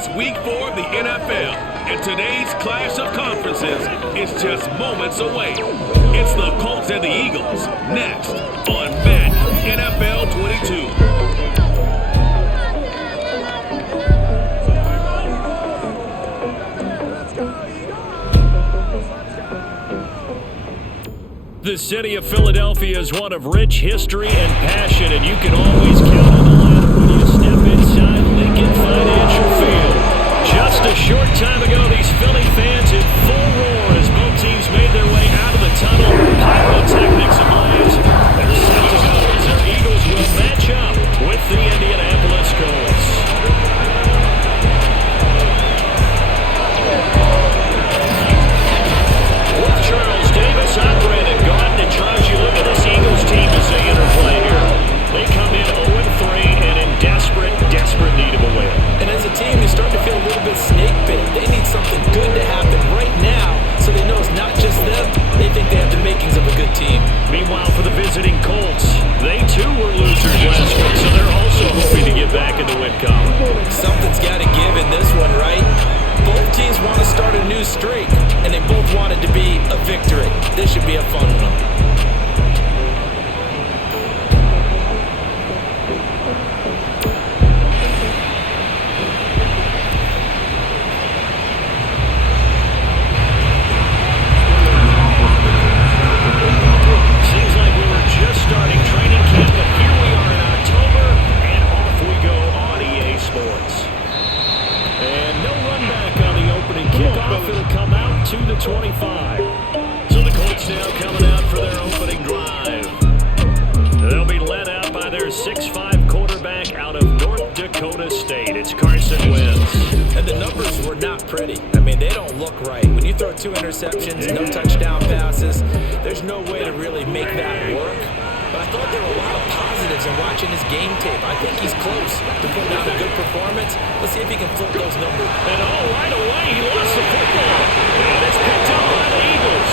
It's week 4 of the NFL, and today's clash of conferences is just moments away. It's the Colts and the Eagles, next on Madden NFL 22. The city of Philadelphia is one of rich history and passion, and you can always count on the ladder when you step inside Lincoln Financial Field. Just a short time ago, these Philly fans in full roar as both teams made their way out of the tunnel. Pyrotechnics ablaze. They're set to go as their Eagles will match up with the Indianapolis Colts. With Charles Davis, I'm Brandon Gaudin, and Charles, you look at this Eagles team as they interplay here. They come in 0-3 and in desperate need of a win. And as a team, they start to feel a little bit snake bit. They need something good to happen right now so they know it's not just them. They think they have the makings of a good team. Meanwhile, for the visiting Colts, they too were losers last week, so they're also hoping to get back in the win column. Something's got to give in this one, right? Both teams want to start a new streak, and they both want it to be a victory. This should be a fun one. Seems like we were just starting training camp, but here we are in October, and off we go on EA Sports. And no run back on the opening kickoff. It'll come out to the 25. So the Colts now coming out for their opening drive. They'll be led out by their 6'5" quarterback out of North Dakota State. It's Carson Wentz. And the numbers were not pretty. I mean, they don't look right. When you throw 2 interceptions, no touchdown passes, there's no way to really make that work. But I thought there were a lot of positives in watching his game tape. I think he's close to putting out a good performance. Let's see if he can flip those numbers. And right away, he lost the football. And it's picked up by the Eagles.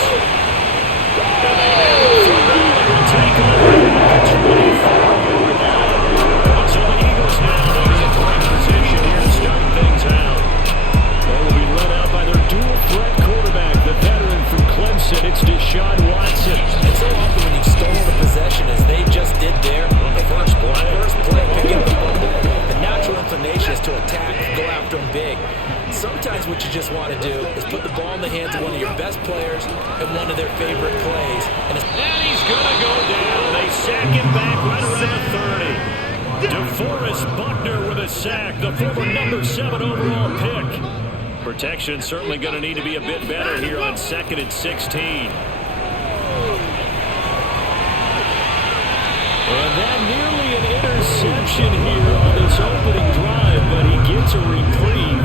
And they have the football and will take over at 24-yard line. So the Eagles now will be in great position here to start things out. They will be led out by their dual-threat quarterback, the veteran from Clemson. It's Deshaun Watson. And so often when you've stolen a possession, as they just did there, on the first play, picking up the football, the natural inclination is to attack, go after him big. Sometimes what you just want to do is put the ball in the hands of one of your best players and one of their favorite plays. And he's going to go down. They sack him back right around 30. DeForest Buckner with a sack, the former number 7 overall pick. Protection certainly going to need to be a bit better here on 2nd and 16. And that nearly an interception here on this opening drive, but he gets a reprieve.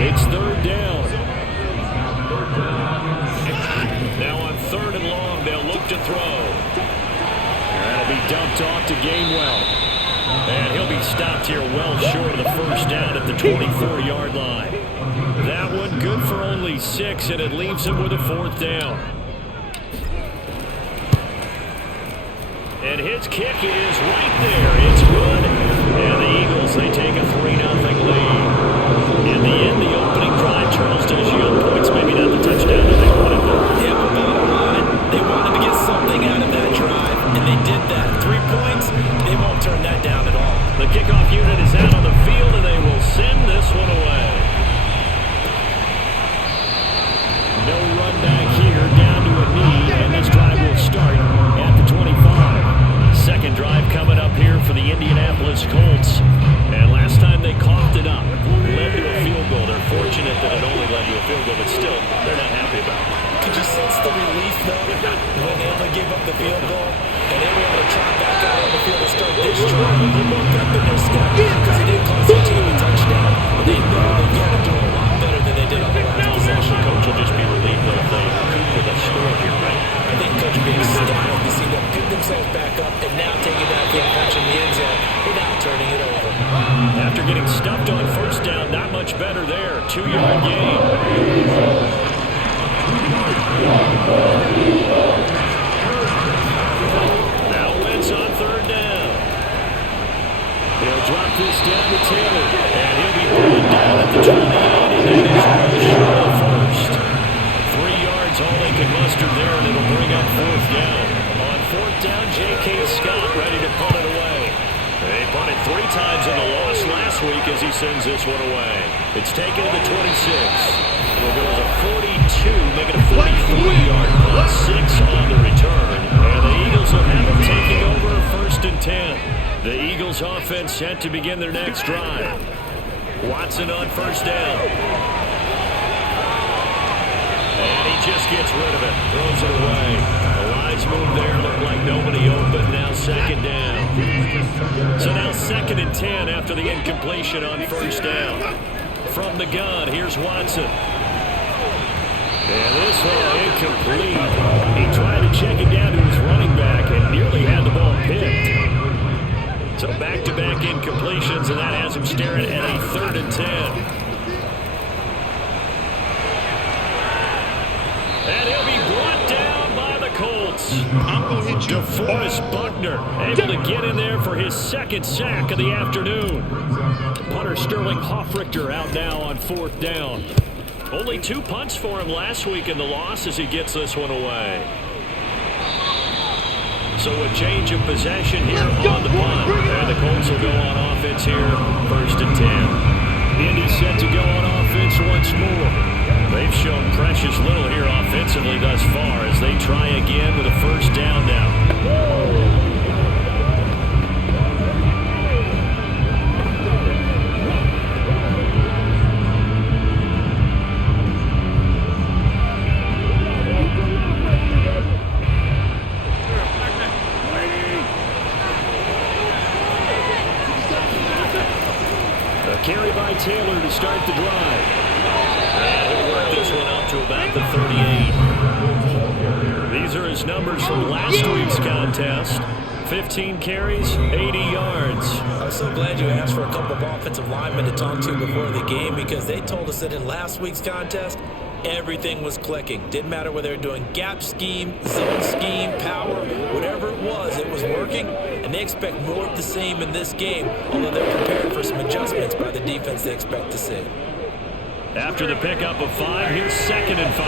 It's 3rd down. Now on 3rd and long, they'll look to throw. That'll be dumped off to Gainwell. And he'll be stopped here well short of the first down at the 24-yard line. That one good for only 6, and it leaves him with a 4th down. And his kick is right there. It's good. And the Eagles, they take a 3-0 lead. In the end, the opening drive, Charles does yield points. Maybe not the touchdown that they wanted, though. Yeah, but bottom line, they wanted to get something out of that drive, and they did that. 3 points, they won't turn that down at all. The kickoff unit is out on the field, and they will send this one away. No run back here, down to a knee, and this drive will start at the 25. Second drive coming up here for the Indianapolis Colts. And last time they coughed it up, led to a field goal. They're fortunate that it only led to a field goal, but still, they're not happy about it. Could you sense the relief, though, when they only gave up the field goal, and they were able to trot back out on the field and start this drive? They more pep in their step because they didn't cost their team a touchdown. They know they've got to do a lot better than they did on the last possession. Coach will just be relieved, though, if they could with a score here, right? I think Coach will be ecstatic to see them pick themselves back up and now taking that big punch in the end zone without turning it over. After getting stuffed on first down, not much better there. 2-yard gain. Now Wentz on 3rd down. He'll drop this down to Taylor. And he'll be brought down at the 28, and that is well short of the first. 3 yards, all they can muster there, and it'll bring up 4th down. On 4th down, J.K. Scott ready to punt it away. They punted 3 times in the loss last week as he sends this one away. It's taken to the 26. It'll go to the 42, make it a 43-yard punt. 6 on the return. And the Eagles will have it taking over 1st and 10. The Eagles offense set to begin their next drive. Watson on 1st down. And he just gets rid of it. Throws it away. A wise move there. Looked like nobody open. Now 2nd down. So now 2nd and 10 after the incompletion on 1st down. From the gun, here's Watson. And this one incomplete. He tried to check it down to his running back and nearly had the ball picked. So back-to-back incompletions, and that has him staring at a 3rd and 10. And he'll be brought down by the Colts. DeForest Buckner able to get in there for his 2nd sack of the afternoon. Punter Sterling Hoffrichter out now on 4th down. Only 2 punts for him last week in the loss as he gets this one away. So a change of possession here on the punt. And the Colts will go on offense here, 1st and 10. Indy set to go on offense once more. They've shown precious little here offensively thus far as they try again with a 1st down now. Carry by Taylor to start the drive. And he'll work this one out to about the 38. These are his numbers from last week's contest. 15 carries, 80 yards. I'm so glad you asked for a couple of offensive linemen to talk to before the game because they told us that in last week's contest, everything was clicking. Didn't matter whether they were doing gap scheme, zone scheme, power, whatever it was working. And they expect more of the same in this game, although they're prepared for some adjustments by the defense they expect to see. After the pickup of 5, here's 2nd and 5.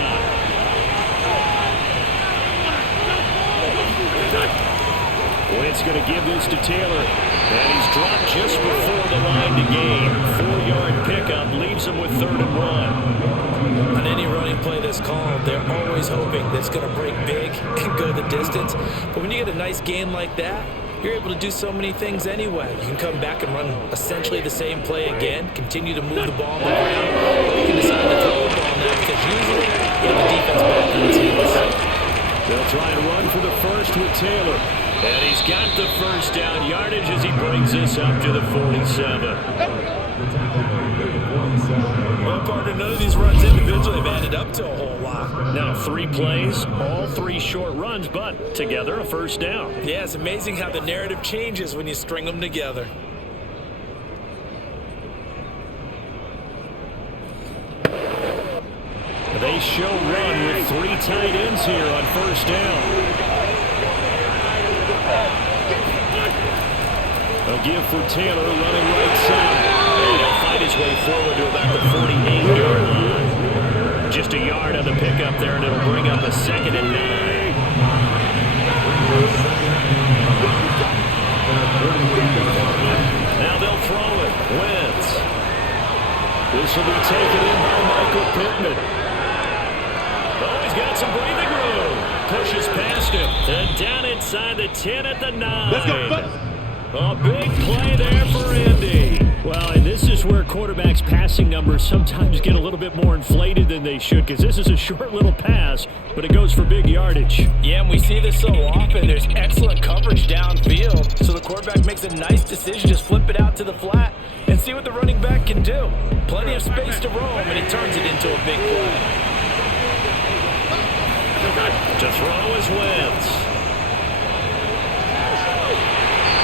Wentz going to give this to Taylor. And he's dropped just before the line to gain. 4-yard pickup leaves him with 3rd and 1. On any running play that's called, they're always hoping that it's going to break big and go the distance. But when you get a nice gain like that, you're able to do so many things anyway. You can come back and run essentially the same play again, continue to move the ball on the ground, or you can decide to throw the ball now because usually you have the defense back on its heels. They'll try and run for the 1st with Taylor. And he's got the 1st down yardage as he brings this up to the 47. Well, partner, none of these runs individually have added up to a whole lot. Now 3 plays, all 3 short runs, but together a 1st down. Yeah, it's amazing how the narrative changes when you string them together. They show run with 3 tight ends here on 1st down. A give for Taylor running right side. And he'll fight his way forward to about the 48-yard line. Just a yard on the pickup there, and it'll bring up a 2nd and 9. Now they'll throw it. Wentz. This will be taken in by Michael Pittman. Oh, he's got some breathing room. Pushes past him. And down inside the 10 at the 9. Let's go. A big play there for Indy. Well, and this is where quarterbacks' passing numbers sometimes get a little bit more inflated than they should because this is a short little pass, but it goes for big yardage. Yeah, and we see this so often. There's excellent coverage downfield, so the quarterback makes a nice decision. Just flip it out to the flat and see what the running back can do. Plenty of space to roam, and he turns it into a big play. To throw is Wentz.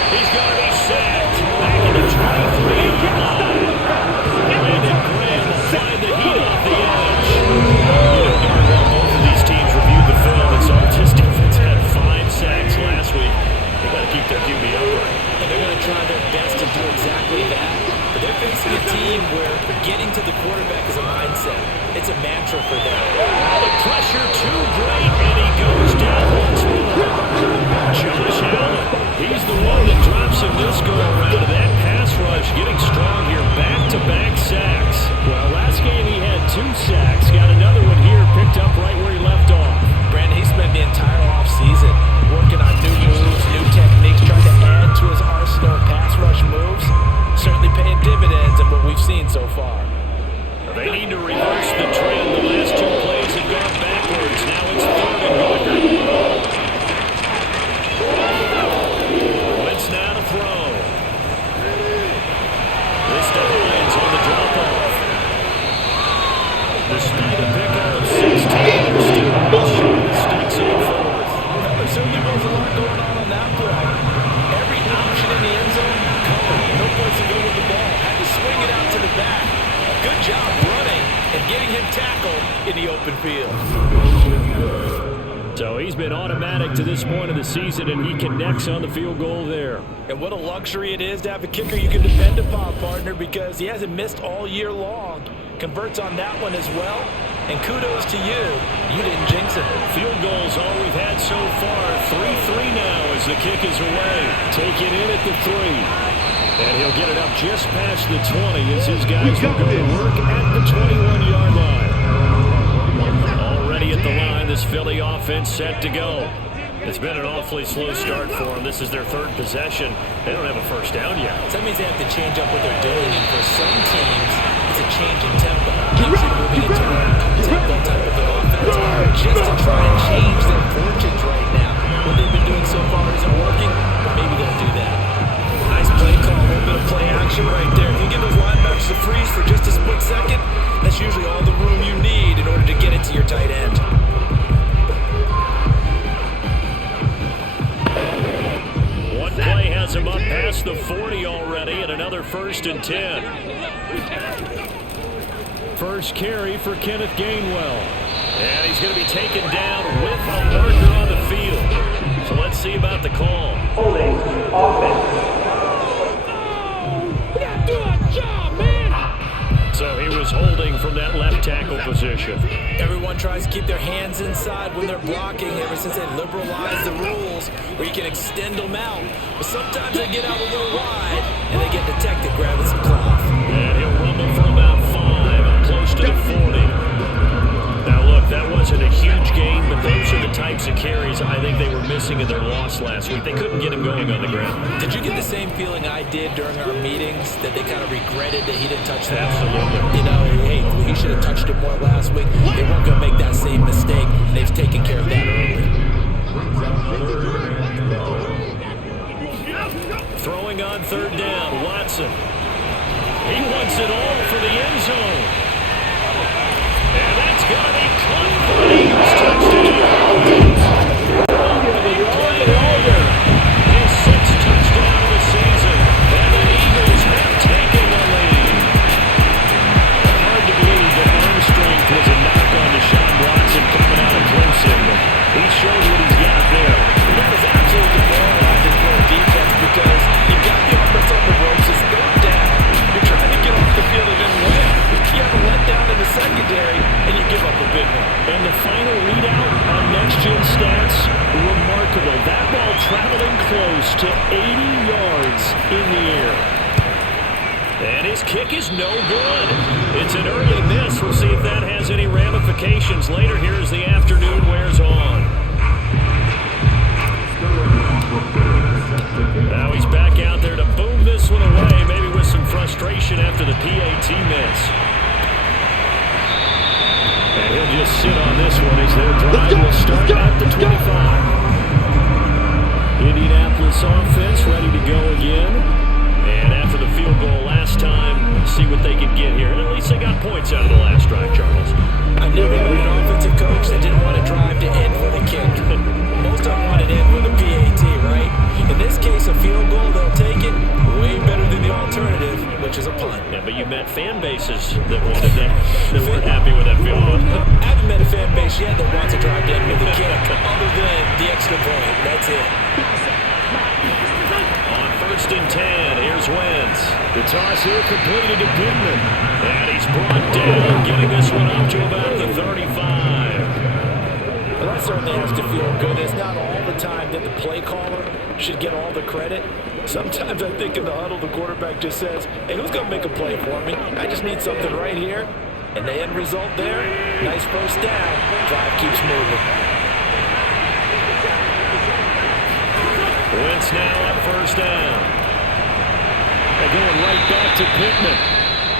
He's going to be sacked. Back in the 23-yard line. Brandon Graham will find the heat off the edge. Both of these teams reviewed the film and saw this defense had 5 sacks last week. They've got to keep their QB upright. And they're going to try their best to do do exactly that. But they're facing a team where getting to the quarterback is a mindset. It's a mantra for them. The pressure too great, and he goes down once more. Josh Allen, he's the one that drops him this go-around. And that pass rush getting strong here. Back-to-back sacks. Well, last game he had 2 sacks. Got another one here, picked up right where he left off. Brandon, he spent the entire offseason working on new moves, new techniques, trying to add to his arsenal of pass rush moves. Certainly paying dividends in what we've seen so far. They need to reverse the trend. The last 2 plays have gone backwards. Now it's 3rd and record. Wentz now to throw. This to Hines on the drop-off. Despite a pickup of 16, still stakes in the 4th. Well, there certainly was a lot going on that play. Every option in the end zone covered. No place to go with the ball. Had to swing it out to the back. Good job running and getting him tackled in the open field. So he's been automatic to this point of the season, and he connects on the field goal there. And what a luxury it is to have a kicker you can depend upon, partner, because he hasn't missed all year long. Converts on that one as well. And kudos to you. You didn't jinx him. Field goals all we've had so far. 3-3 now as the kick is away. Take it in at the 3. And he'll get it up just past the 20 as his guys will go to work at the 21-yard line. Already at the line, this Philly offense set to go. It's been an awfully slow start for them. This is their 3rd possession. They don't have a first down yet. So that means they have to change up what they're doing. And for some teams, it's a change in tempo. Usually moving into a tempo type of an offense just to try and change their fortunes right now. What they've been doing so far isn't working, but maybe they'll do that. Nice play call, a little bit of play action right there. If you give those linebackers a freeze for just a split second, that's usually all the room you need in order to get it to your tight end. One play has him up past the 40 already, and another 1st and 10. First carry for Kenneth Gainwell. And he's going to be taken down with a marker on the field. So let's see about the call. Holding offense. So he was holding from that left tackle position. Everyone tries to keep their hands inside when they're blocking ever since they liberalized the rules where you can extend them out. But sometimes they get out a little wide and they get detected grabbing some cloth. And he'll rumble for about 5, up close to the 40. Now look, that wasn't a huge gain, but those are the types of carries I think they were missing in their loss last week. They couldn't get him going on the ground. Did you get the same feeling I did during our meetings, that they kind of regretted that he didn't touch that? Absolutely. You know, hey, he should have touched it more last week. They weren't going to make that same mistake, and they've taken care of that early. Throwing on 3rd down, Watson. He wants it all for the end zone. And that's going to be caught for an Eagles touchdown. Big play there. His 6th touchdown of the season. And the Eagles have taken the lead. Hard to believe that arm strength was a knock on Deshaun Watson coming out of Clemson. He showed what he's got there. That is absolutely demoralizing for a defense because you've got the offense on the ropes. It's 3rd down. You're trying to get off the field and then win. You have a letdown in the secondary, and you give up a big one. And the final readout on next-gen stats, remarkable. That ball traveling close to 80 yards in the air. And his kick is no good. It's an early miss. We'll see if that has any ramifications later here as the afternoon wears on. Now he's back out there to boom this one away, maybe with some frustration after the PAT miss. And he'll just sit on this one as their drive will start at the 25. Indianapolis offense ready to go again. And after the field goal last time, see what they can get here. And at least they got points out of the last drive, Charles. I've never known an offensive coach that didn't want to drive to end with a kick. Most of them want it in with a PAT, right? In this case, a field goal, they'll take it. Way better than the alternative, which is a punt. Yeah, but you met fan bases that wanted that, that weren't happy with that field goal. I haven't met a fan base yet that wants to drive to end with a kick, other than the extra point. That's it. On 1st and 10, here's Wentz. The toss here completed to Pittman. And he's brought down, getting this one up to about the 35. Well, that certainly has to feel good. It's not all the time that the play caller should get all the credit. Sometimes I think in the huddle, the quarterback just says, hey, who's going to make a play for me? I just need something right here. And the end result there, nice first down. Drive keeps moving. Wentz now up first down. They're going right back to Pittman.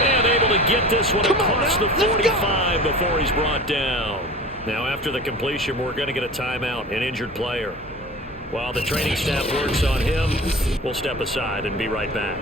And able to get this one across the 45 before he's brought down. Now after the completion, we're going to get a timeout, an injured player. While the training staff works on him, we'll step aside and be right back.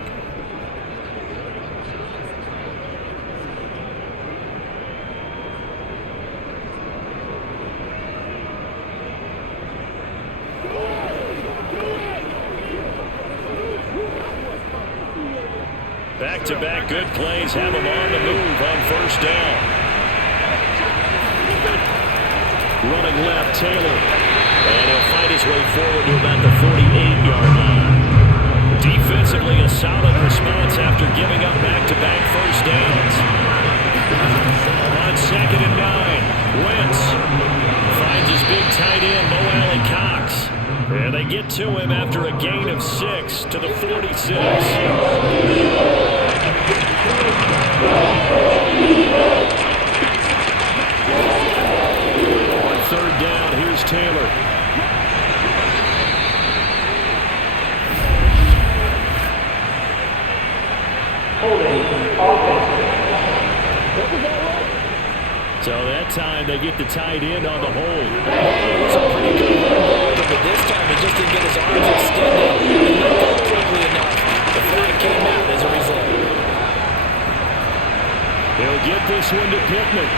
Back-to-back good plays have him on the move on first down. Running left, Taylor. And he'll find his way forward to about the 48-yard line. Defensively, a solid response after giving up back-to-back first downs. On 2nd and 9, Wentz finds his big tight end, Mo Alley Cox. And they get to him after a gain of 6 to the 46. On 3rd down, here's Taylor. Holding offense. So that time they get the tight end on the hold. It's a pretty good run, but this time he just didn't get his arms extended and let go quickly enough. The flag came out as a result. He'll get this one to Pittman.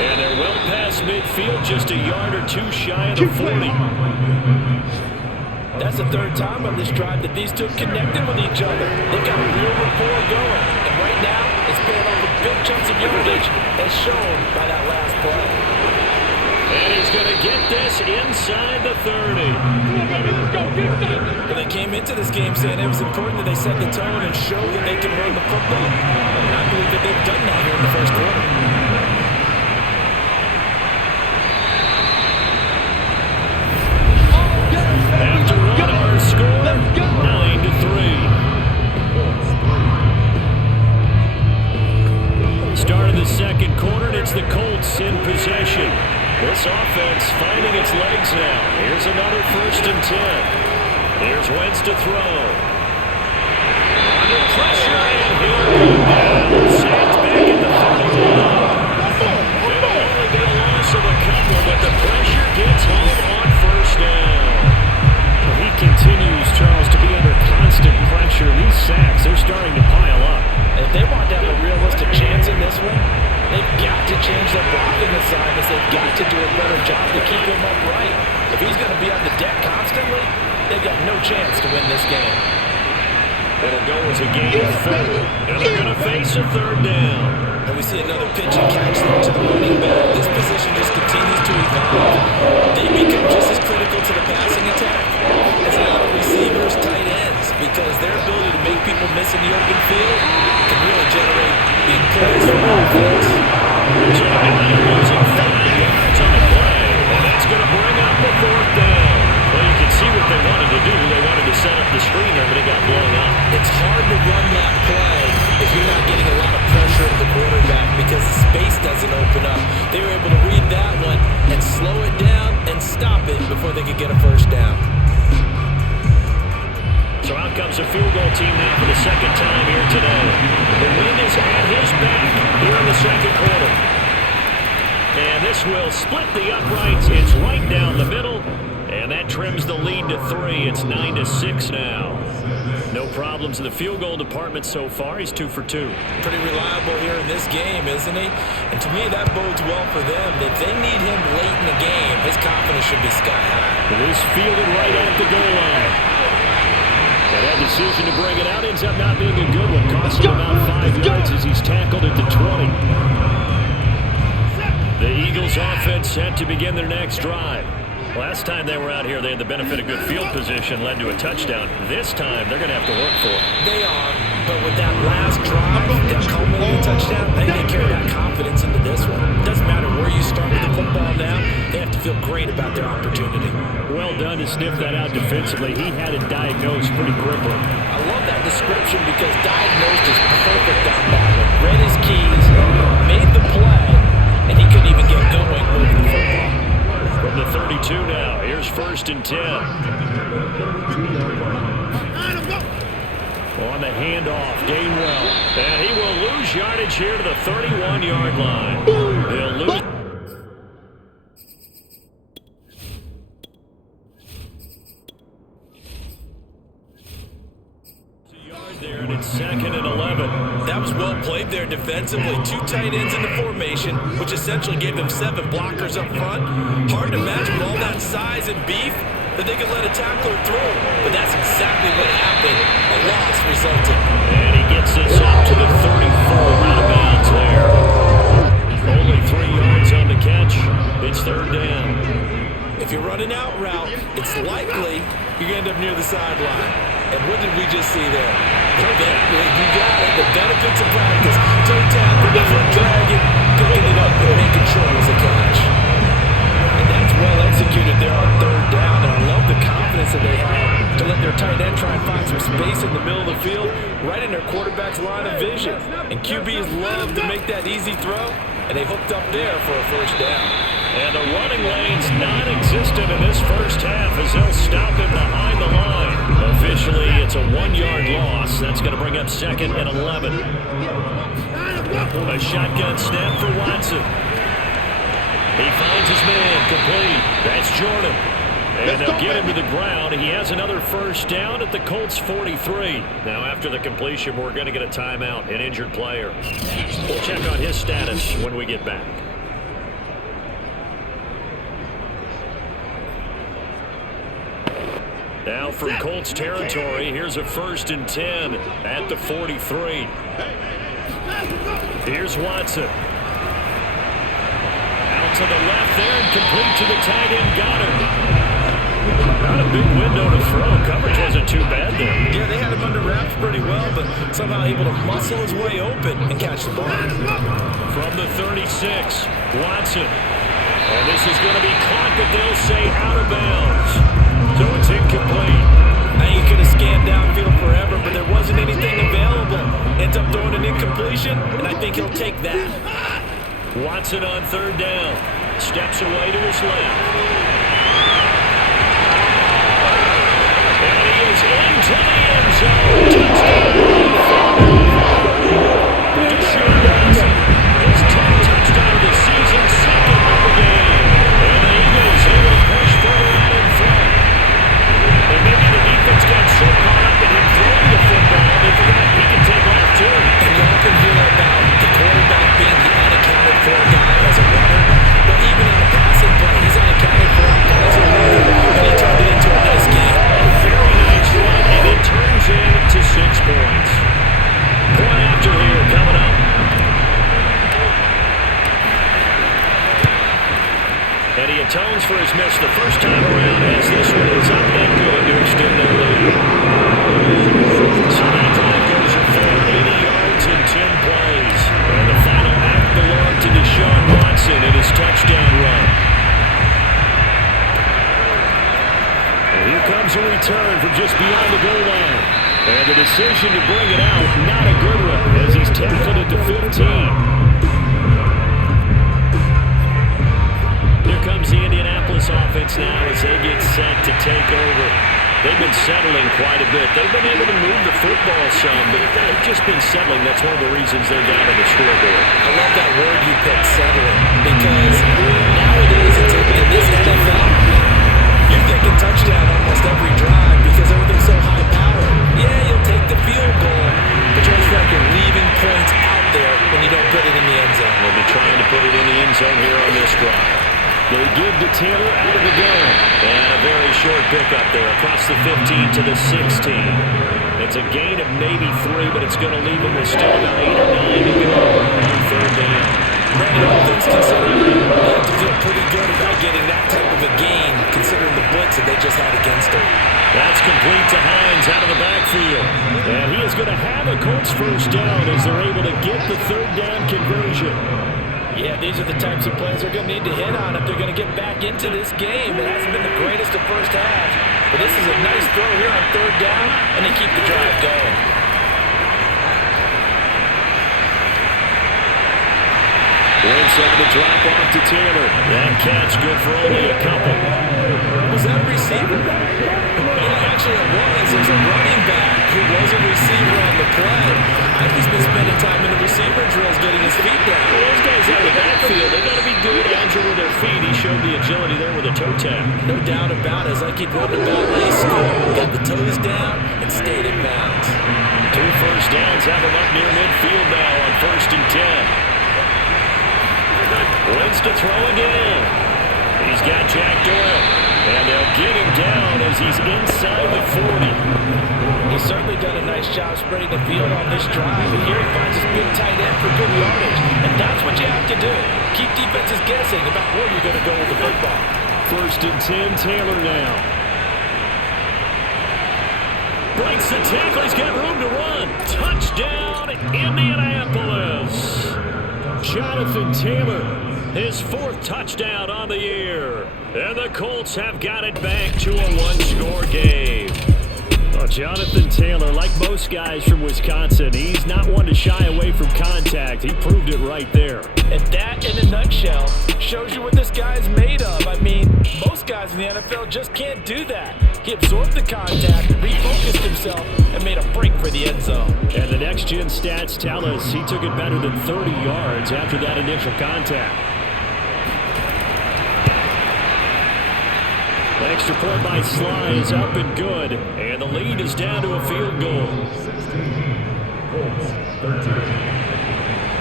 And they're well past midfield, just a yard or two shy of the 40. That's the 3rd time on this drive that these two connected with each other. They've got a real rapport going. And right now, it's paying over big chunks of yardage as shown by that last play. And he's going to get this inside the 30. Well, they came into this game saying it was important that they set the tone and show that they can run the football. And I believe that they've done that here in the first quarter. After one, our score, 9-3. Start of the 2nd quarter, and it's the Colts in possession. This offense finding its legs now. Here's another 1st and 10. Here's Wentz to throw. Under pressure, and he'll go down. Sacked back at the 31. They'll only get a loss of a couple, but the pressure gets home on 1st down. He continues, Charles, to be under constant pressure. These sacks, they're starting to pile up. If they want to have a realistic chance in this one, they've got to change their blocking assignments. They've got to do a better job to keep him upright. If he's going to be on the deck constantly, they've got no chance to win this game. It'll go as a gain of 4. And they're going to face a 3rd down. And we see another pitch and catch there to the running back. This position just continues to evolve. They become just as critical to the passing attack as a lot of receivers, tight ends, because their ability to make people miss in the open field can really generate big plays for offense. So they're losing 5 yards on the play, and that's going to bring up the 4th down. Well, you can see what they wanted to do. They wanted to set up the screen there, but it got blown up. It's hard to run that play if you're not getting a lot of pressure at the quarterback because the space doesn't open up. They were able to read that one and slow it down and stop it before they could get a 1st down. So out comes the field goal team now for the 2nd time here today. The wind is at his back here in the 2nd quarter. And this will split the uprights. It's right down the middle. And that trims the lead to 3. It's 9-6 now. No problems in the field goal department so far. He's 2 for 2. Pretty reliable here in this game, isn't he? And to me, that bodes well for them. If they need him late in the game, his confidence should be sky high. It is fielded right at the goal line. And that decision to bring it out ends up not being a good one. Cost him about 5 yards as he's tackled at the 20. The Eagles offense set to begin their next drive. Last time they were out here, they had the benefit of good field position, led to a touchdown. This time, they're going to have to work for it. They are. But with that last drive, that culminating touchdown, I think they carry that confidence into this one. It doesn't matter where you start with the football now, they have to feel great about their opportunity. Well done to sniff that out defensively. He had it diagnosed pretty quickly. I love that description because diagnosed is perfect on that one. Read his keys, made the play, and he couldn't even get going with the football. From the 32 now, here's 1st and 10. On the handoff, Gainwell. And he will lose yardage here to the 31-yard line. They'll lose. There, and it's 2nd and 11. That was well played there defensively. 2 tight ends in the formation, which essentially gave them 7 blockers up front. Hard to imagine with all that size and beef that they could let a tackler through. But that's exactly what happened. A loss resulted. And he gets this up to the 34, out of bounds there. Only 3 yards on the catch. It's 3rd down. If you're running out route, it's likely you're going to end up near the sideline. And what did we just see there? You got it. The benefits of practice. Toe tap, foot dragging, picking it up and making sure it was a catch. And that's well executed there on 3rd down. And I love the confidence that they have to let their tight end try and find some space in the middle of the field, right in their quarterback's line of vision. And QBs love to make that easy throw, and they hooked up there for a 1st down. And the running lane's non-existent in this first half as they'll stop him behind the line. Officially, it's a 1-yard loss. That's going to bring up 2nd and 11. A shotgun snap for Watson. He finds his man, complete. That's Jordan. And they'll get him to the ground. He has another 1st down at the Colts 43. Now, after the completion, we're going to get a timeout, an injured player. We'll check on his status when we get back. Now from Colts territory, here's a 1st and 10 at the 43. Here's Watson. Out to the left there and complete to the tight end Goddard. Not a big window to throw. Coverage wasn't too bad there. Yeah, they had him under wraps pretty well, but somehow able to muscle his way open and catch the ball. From the 36, Watson. And this is going to be caught, but they'll say out of bounds. So it's incomplete. I think he could have scanned downfield forever, but there wasn't anything available. Ends up throwing an incompletion, and I think he'll take that. Watson on 3rd down. Steps away to his left. And he is into the end zone. Touchdown. Deshaun Watson. His 10th touchdown of the season, 2nd of the game. And the Eagles able to push further out in front. And maybe the defense got so caught up in him throwing the football, they forgot he can take off too. And you often hear about the quarterback being the unaccounted for guy as a runner, but even in the passing play, he's unaccounted for as a runner, and he turned it into a nice game. Very nice run, and it turns into 6 points. Point after here coming up. And he atones for his miss the first time around as this one is up and good to extend their lead. So that drive goes for 80 yards in 10 plays. And the final act belonged to Deshaun Watson in his touchdown run. And here comes a return from just beyond the goal line. And the decision to bring it out, not a good one, as he's tackled at the 15. Here comes the Indianapolis Offense now as they get set to take over. They've been settling quite a bit. They've been able to move the football some, but they've just been settling. That's one of the reasons they're down on the scoreboard. I love that word you picked, settling, because nowadays in this NFL, you're thinking touchdown almost every drive because everything's so high-powered. Yeah, you'll take the field goal, but you always feel like you're leaving points out there when you don't put it in the end zone. They'll be trying to put it in the end zone here on this drive. They give to Taylor out of the gun. And a very short pickup there across the 15 to the 16. It's a gain of maybe 3, but it's going to leave them with still about 8 or 9 to go on 3rd down. Brandon, all things considered, they have to feel pretty good about getting that type of a gain, considering the blitz that they just had against them. That's complete to Hines out of the backfield. backfield. And he is going to have a Colts first down as they're able to get the third down conversion. Yeah, these are the types of plays they're going to need to hit on if they're going to get back into this game. It hasn't been the greatest of first halves, but this is a nice throw here on third down, and they keep the drive going. Inside the drop off to Taylor. That catch good for only a couple. Was that a receiver? Yeah, actually it was. It was a running back who was a receiver on the play. I've just been spending time in the receiver drills getting his feet down. Well, those guys out of the backfield, they got to be good, agile with their feet. He showed the agility there with a toe tap. No doubt about it. It's like he'd run the ball, he scored, got the toes down, and stayed in bounds. 2 first downs have him up near midfield now on 1st and 10. Wins to throw again. He's got Jack Doyle. And they'll get him down as he's inside the 40. He's certainly done a nice job spreading the field on this drive. And here he finds his big tight end for good yardage. And that's what you have to do. Keep defenses guessing about where you're going to go with the football. 1st and 10, Taylor now. Breaks the tackle. He's got room to run. Touchdown, Indianapolis. Jonathan Taylor, his 4th touchdown on the year. And the Colts have got it back to a 1-score game. Well, Jonathan Taylor, like most guys from Wisconsin, he's not one to shy away from contact. He proved it right there. And that, in a nutshell, shows you what this guy's made of. I mean, most guys in the NFL just can't do that. He absorbed the contact, refocused himself, and made a break for the end zone. And the next-gen stats tell us he took it better than 30 yards after that initial contact. Extra point by Sly is up and good, and the lead is down to a field goal.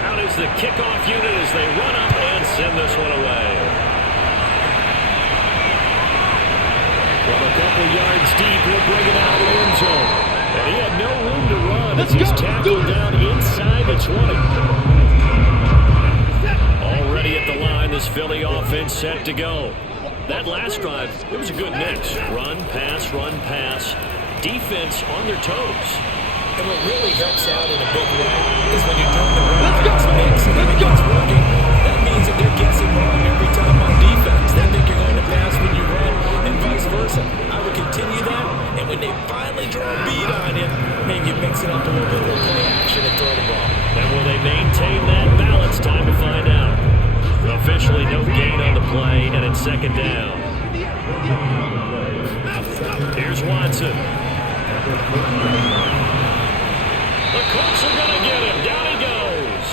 Out is the kickoff unit as they run up and send this one away. From a couple yards deep, he'll bring it out of the end zone. And he had no room to run as he's tackled down inside the 20. Already at the line, this Philly offense set to go. That last drive, it was a good mix. Run, pass, defense on their toes. And what really helps out in a big way is when you're doing the run-pass mix and everything's working, that means that they're guessing wrong every time on defense. They think you're going to pass when you run and vice versa. I would continue that, and when they finally draw a beat on you, maybe you mix it up a little bit with play action and throw the ball. And will they maintain that balance? Time to find out. Officially no gain on the play, and it's 2nd down. Here's Watson. The Colts are going to get him. Down he goes.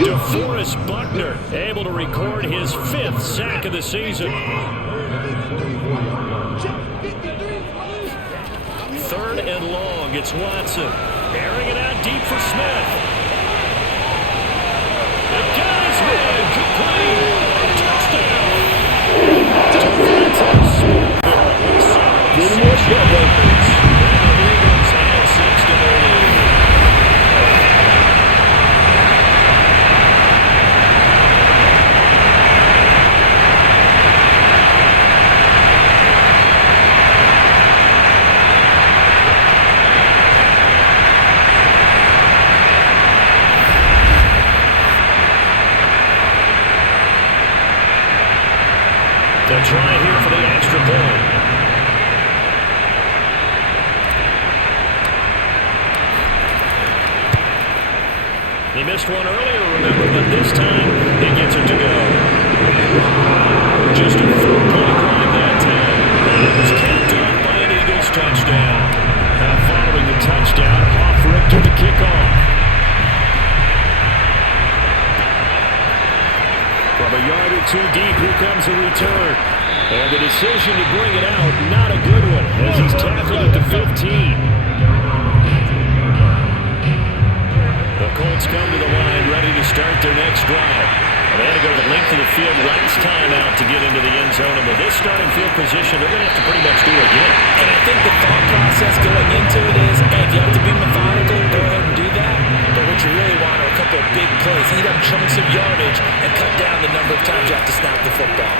DeForest Buckner able to record his 5th sack of the season. 3rd and long. It's Watson. Airing it out deep for Smith. The guys win. Complete. Touchdown. Defensive They'll try here for the extra point. He missed one earlier, remember, but this time he gets it to go. Just a 4-point drive that time. And it was capped off by an Eagles touchdown. Now following the touchdown, off Richter to kick off. From a yard or two deep, here comes a return. And the decision to bring it out, not a good one, as he's tackled at the 15. The Colts come to the line, ready to start their next drive. And they had to go the length of the field last time out to get into the end zone. And with this starting field position, they're going to have to pretty much do it again. And I think the thought process going into it is, hey, if you have to be methodical, go ahead and do that. But what you really want are a couple of big plays, eat up chunks of yardage, and cut down the number of times you have to snap the football.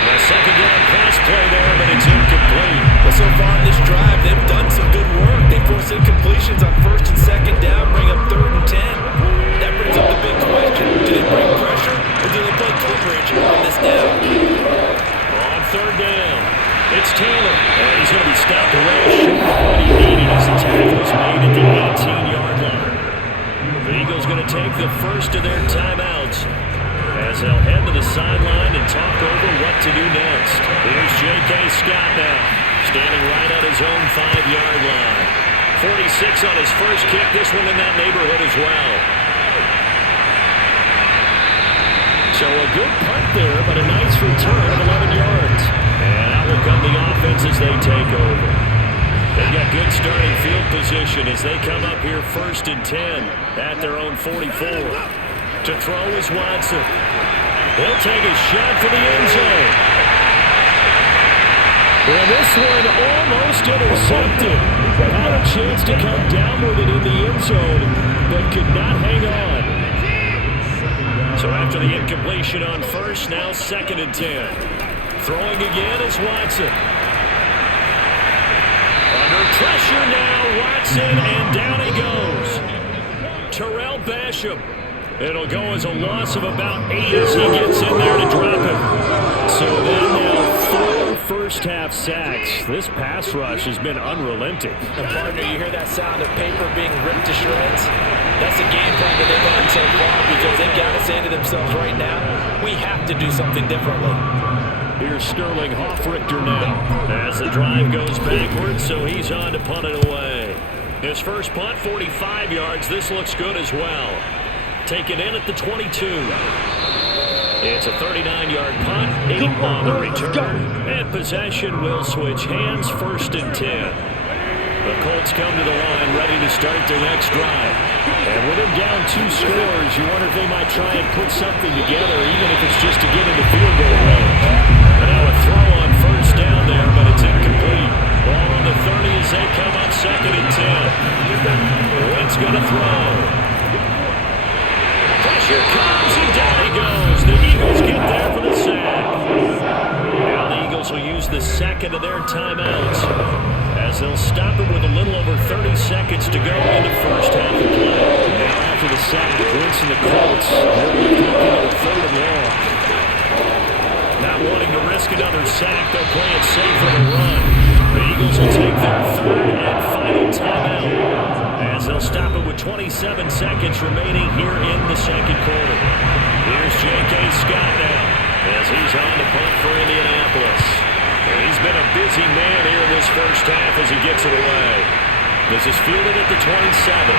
A 2nd down pass play there, but it's incomplete. Well, so far in this drive, they've done some good J.K. Scott now, standing right at his own 5-yard line. 46 on his first kick. This one in that neighborhood as well. So a good punt there, but a nice return of 11 yards. And out will come the offense as they take over. They've got good starting field position as they come up here 1st and 10 at their own 44. To throw is Watson. He'll take a shot for the end zone. And this one almost intercepted. Had a chance to come down with it in the end zone, but could not hang on. So after the incompletion on first, now 2nd and 10. Throwing again is Watson. Under pressure now, Watson, and down he goes. Terrell Basham. It'll go as a loss of about 8 as he gets in there to drop it. So then now 4 first-half sacks. This pass rush has been unrelenting. And partner, you hear that sound of paper being ripped to shreds? That's the game plan that they've run so far because they've got to say to themselves right now, we have to do something differently. Here's Sterling Hoffrichter now as the drive goes backwards, so he's on to punt it away. His first punt, 45 yards. This looks good as well. Taken in at the 22. It's a 39-yard punt, 8 on the return, and possession will switch hands, 1st and 10. The Colts come to the line ready to start their next drive. And with them down 2 scores, you wonder if they might try and put something together, even if it's just to get into field goal range. Now a throw on 1st down there, but it's incomplete. Ball on the 30 as they come up 2nd and 10. Wentz going to throw. Pressure comes, and down he goes. The Eagles get there for the sack. Now the Eagles will use the second of their timeouts as they'll stop it with a little over 30 seconds to go in the first half of play. Now after the sack, Wentz and the Colts, they're looking at a 3rd and long. Not wanting to risk another sack, they'll play it safe for the run. The Eagles will take their 3rd and final timeout as they'll stop it with 27 seconds remaining here in the 2nd quarter. Here's J.K. Scott now as he's on the punt for Indianapolis. And he's been a busy man here in this first half as he gets it away. This is fielded at the 27.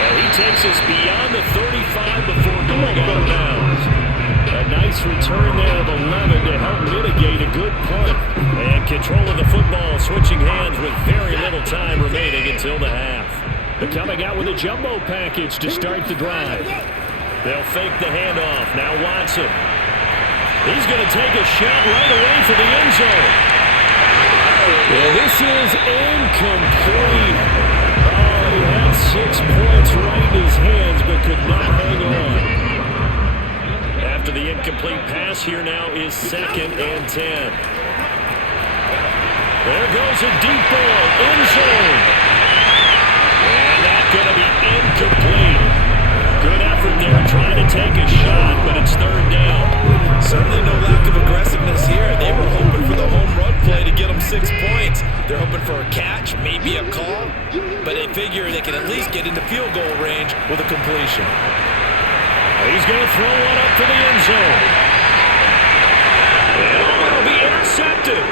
And he takes us beyond the 35 before going out of bounds. A nice return there of 11 to help mitigate a good punt. And control of the football switching hands with very little time remaining until the half. They're coming out with a jumbo package to start the drive. They'll fake the handoff. Now Watson. He's going to take a shot right away for the end zone. And this is incomplete. Oh, he had 6 points right in his hands but could not hang on. After the incomplete pass, here now is 2nd and 10. There goes a deep ball, end zone. And that's going to be incomplete. Good effort there trying to take a shot, but it's 3rd down. Certainly no lack of aggressiveness here. They were hoping for the home run play to get them 6 points. They're hoping for a catch, maybe a call, but they figure they can at least get into field goal range with a completion. He's going to throw one up for the end zone. And it'll be intercepted.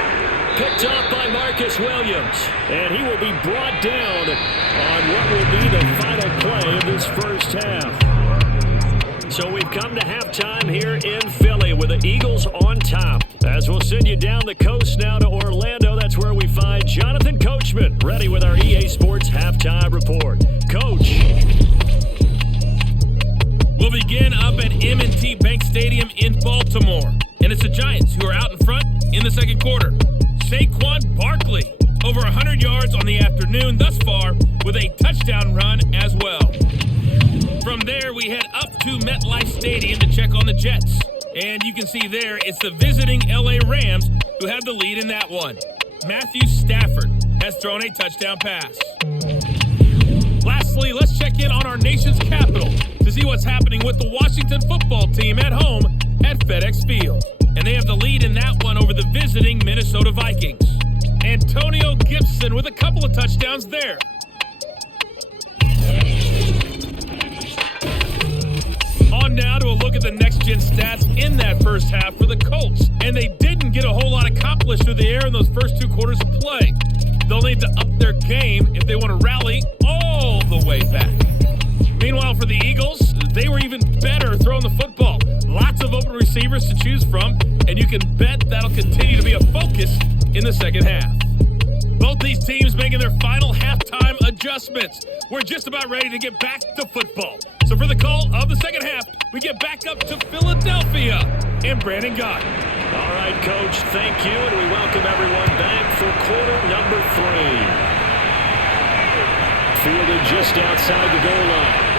Picked off by Marcus Williams. And he will be brought down on what will be the final play of this first half. So we've come to halftime here in Philly with the Eagles on top. As we'll send you down the coast now to Orlando, that's where we find Jonathan Coachman ready with our EA Sports halftime report. Coach. We'll begin up at M&T Bank Stadium in Baltimore. And it's the Giants who are out in front in the 2nd quarter. Saquon Barkley, over 100 yards on the afternoon thus far with a touchdown run as well. From there, we head up to MetLife Stadium to check on the Jets. And you can see there, it's the visiting LA Rams who have the lead in that one. Matthew Stafford has thrown a touchdown pass. Lastly, let's check in on our nation's capital to see what's happening with the Washington football team at home at FedEx Field. And they have the lead in that one over the visiting Minnesota Vikings. Antonio Gibson with a couple of touchdowns there. On now to a look look at the next-gen stats in that first half for the Colts, and they didn't get a whole lot accomplished through the air in those first 2 quarters of play. They'll need to up their game if they want to rally all the way back. Meanwhile, for the Eagles, they were even better throwing the football. Lots of open receivers to choose from, and you can bet that'll continue to be a focus in the second half. Both these teams making their final halftime adjustments. We're just about ready to get back to football. So for the call of the second half, we get back up to Philadelphia and Brandon Gott. All right, Coach, thank you, and we welcome everyone back for quarter number 3. Fielded just outside the goal line.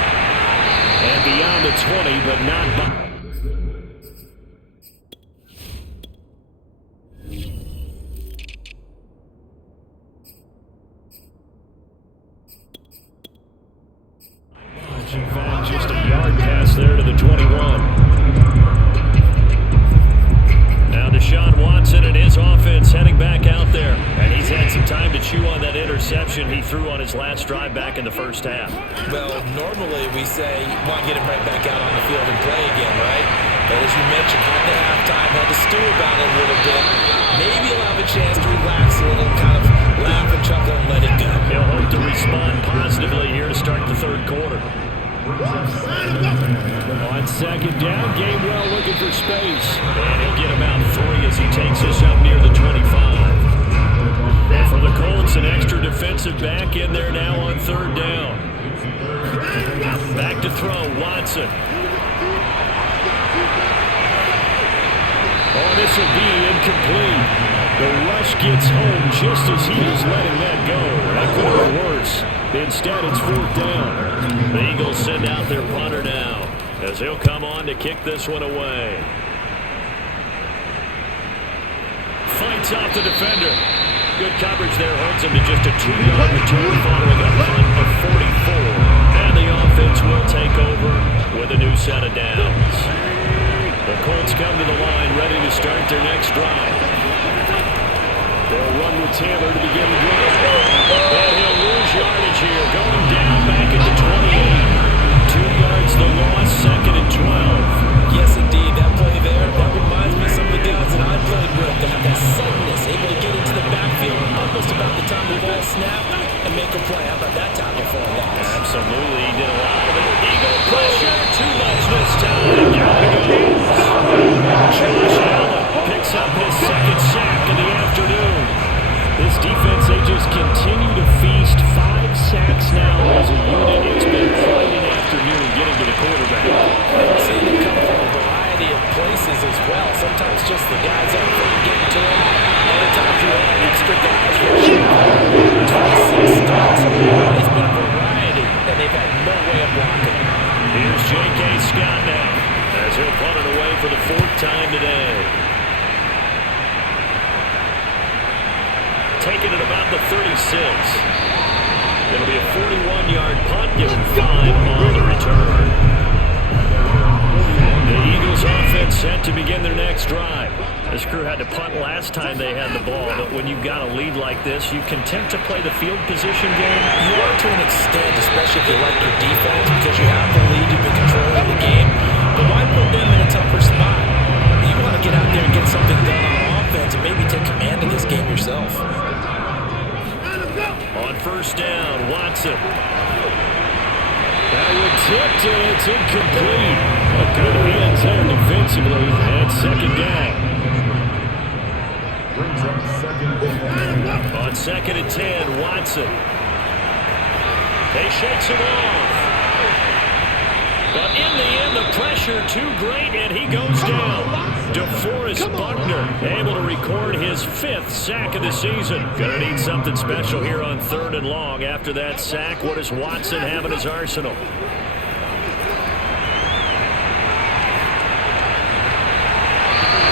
And beyond the 20, but not by. In fact, just a yard pass there to the 21. Now Deshaun Watson and his offense heading back out there. And he's had some time to chew on that interception he threw on his last drive back in the first half. Well, normally we say, want to get him right back out on the field and play again, right? But as you mentioned, had the halftime, had to stew about it a little bit. Maybe he'll have a chance to relax a little, kind of laugh and chuckle and let it go. He'll hope to respond positively here to start the third quarter. On second down, Gainwell looking for space. And he'll get about 3 as he takes us up near the 25. And for the Colts, an extra defensive back in there now on third down. Back to throw, Watson. Oh, this will be incomplete. The rush gets home just as he was letting that go. That could have been worse. Instead, it's fourth down. The Eagles send out their punter now as he'll come on to kick this one away. Fights off the defender. Good coverage there, holds him to just a 2-yard return following a punt of 44. And the offense will take over with a new set of downs. The Colts come to the line ready to start their next drive. They'll run with Taylor to begin the drive. And he'll lose yardage here, going down back at the 28. 2 yards the loss, second and 12. Yes, indeed. That play there, that reminds me of some of the guys that I played with. They have that suddenness, able to get into the backfield almost about the time the ball snapped and make a play. How about that time before a loss? Absolutely, he did a lot of it. Eagle pressure, too much this time. Down it goes. Josh Allen picks up his second sack of the afternoon. This defense, they just continue to feast. 5 sacks now as a unit. It's been quite an afternoon getting to the quarterback. I've seen it come from a variety of places as well. Sometimes just the guys up front getting to him. Other times you have extra guys rushing. 26 starts. It's been a variety, and they've had no way of blocking. Here's J.K. Scott now as he'll punt it away for the 4th time today. Taking it about the 36. It'll be a 41-yard punt, given 5 on the return. The Eagles offense set to begin their next drive. This crew had to punt last time they had the ball, but when you've got a lead like this, you content to play the field position game? You are to an extent, especially if you like your defense, because you have the lead, you've been controlling the game. But why put them in a tougher spot? You want to get out there and get something done on offense and maybe take command of this game yourself. On first down, Watson. That would tip, and it's incomplete. A good hands there defensively, and second down. On second and 10, Watson. They shakes him off. But in the end, the pressure too great, and he goes down. DeForest Buckner able to record his 5th sack of the season. Gonna need something special here on 3rd and long. After that sack, what does Watson have in his arsenal?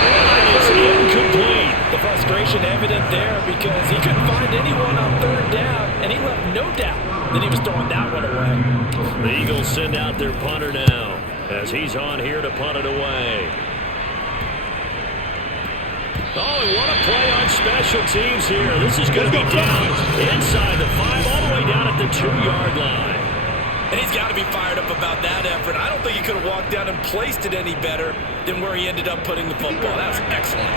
That is incomplete. The frustration evident there because he couldn't find anyone on 3rd down, and he left no doubt that he was throwing that one away. The Eagles send out their punter now as he's on here to punt it away. Oh, and what a play on special teams here. This is going to be down inside the 5, all the way down at the 2-yard line. And he's got to be fired up about that effort. I don't think he could have walked down and placed it any better than where he ended up putting the football. That was excellent.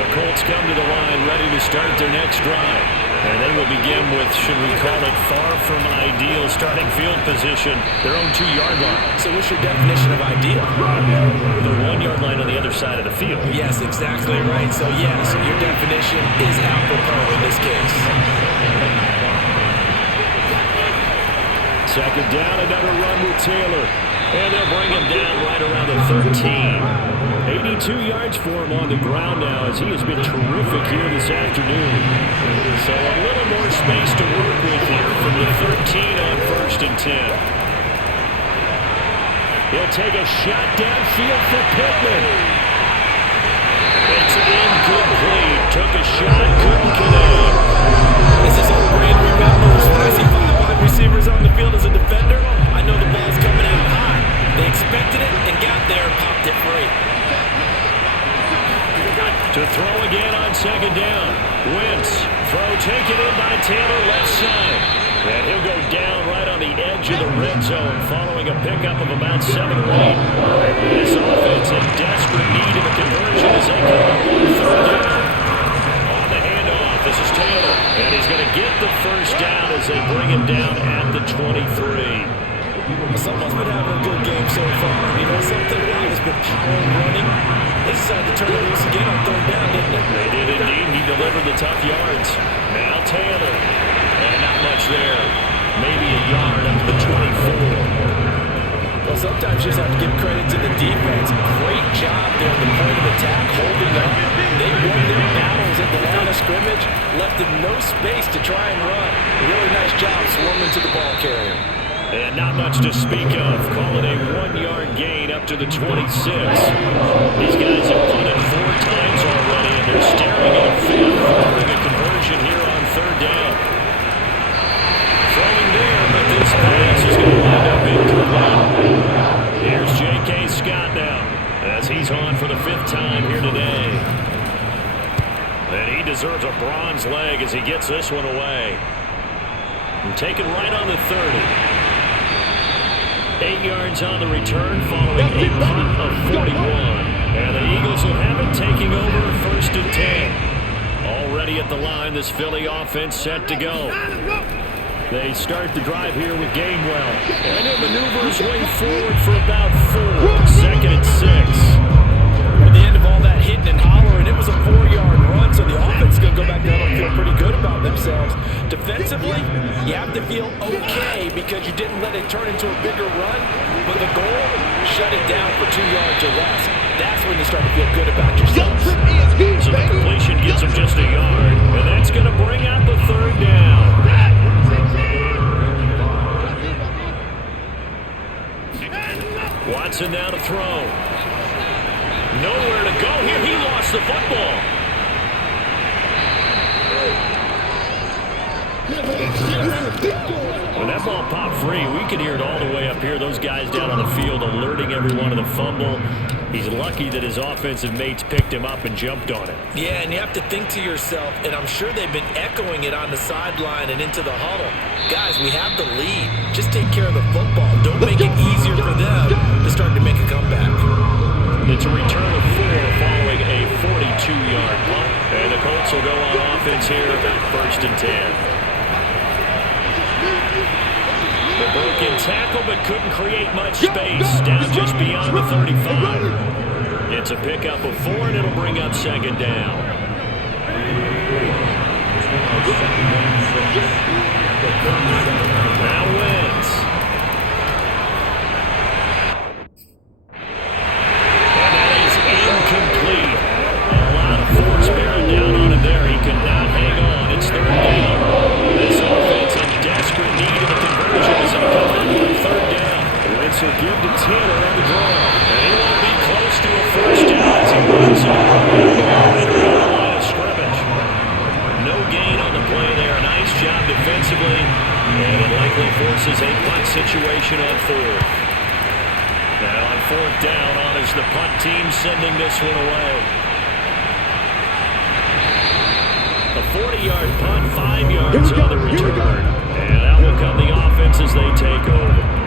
The Colts come to the line ready to start their next drive. And they will begin with, should we call it, far from ideal starting field position, their own 2-yard line. So what's your definition of ideal? The 1-yard line on the other side of the field. Yes, exactly right. So yes, your definition is apropos in this case. Second down, another run with Taylor. And they'll bring him down right around the 13. 82 yards for him on the ground now as he has been terrific here this afternoon. So a little more space to work with here from the 13 on 1st and 10. He'll take a shot downfield for Pittman. It's incomplete. Took a shot, couldn't connect. This is old brand remembers. When I see 5 wide receivers on the field as a defender, I know the ball's coming out high. They expected it and got there and popped it free. To throw again on second down. Wentz. Throw taken in by Taylor left side. And he'll go down right on the edge of the red zone following a pickup of about 7 or 8. This offense in desperate need of a conversion as they come up on third down. On the handoff, this is Taylor. And he's going to get the first down as they bring him down at the 23. Someone's been having a good game so far. You know something? Has been power running. They decided to turn it loose again on third down, didn't they? They did indeed. He delivered the tough yards. Now Taylor. And not much there. Maybe a yard up to the 24. Well, sometimes you just have to give credit to the defense. Great job there at the point of attack, holding up. They won their battles at the line of scrimmage, left them no space to try and run. Really nice job swarming to the ball carrier. And not much to speak of. Call it a 1-yard gain up to the 26. These guys have punted 4 times already, and they're staring at a fifth, following a conversion here on third down. Throwing there, but this pass is going to wind up incomplete. Here's J.K. Scott now, as he's on for the 5th time here today. And he deserves a bronze leg as he gets this one away. And taken right on the 30. 8 yards on the return following a punt of 41. And the Eagles will have it taking over 1st and 10. Already at the line, this Philly offense set to go. They start the drive here with Gainwell. And he'll maneuver his way forward for about 4. 2nd and 6. At the end of all that hitting and hollering, it was a 4-yard run, so the offense is going to go back down and feel pretty good about themselves. Defensively, you have to feel okay because you didn't let it turn into a bigger run, but the goal, shut it down for 2 yards or less. That's when you start to feel good about yourself. So the completion gets him just a yard, and that's going to bring out the 3rd down. Watson now to throw. Nowhere to go here. He lost the football. When that ball popped free, we could hear it all the way up here. Those guys down on the field alerting everyone of the fumble. He's lucky that his offensive mates picked him up and jumped on it. Yeah, and you have to think to yourself, and I'm sure they've been echoing it on the sideline and into the huddle. Guys, we have the lead. Just take care of the football. Don't make it easier for them to start to make a comeback. It's a return of 4 following a 42-yard punt. And the Colts will go on offense here at 1st and 10. The broken tackle, but couldn't create much space. Down just beyond the 35. It's a pickup of 4, and it'll bring up 2nd down. Now Wentz. And that is incomplete. A lot of force bearing down on him there. He could not hang on. It's 3rd down. This offense in desperate need of a conversion as it comes on 3rd down. Wentz will give to Taylor on the draw. And he won't be close to a first down as he runs it right around the line of scrimmage. No gain on the play there. Nice job defensively. And it likely forces a punt situation on 4th. Now on 4th down, on is the punt team sending this one away. A 40-yard punt, 5 yards on the return. And out will come the offense as they take over.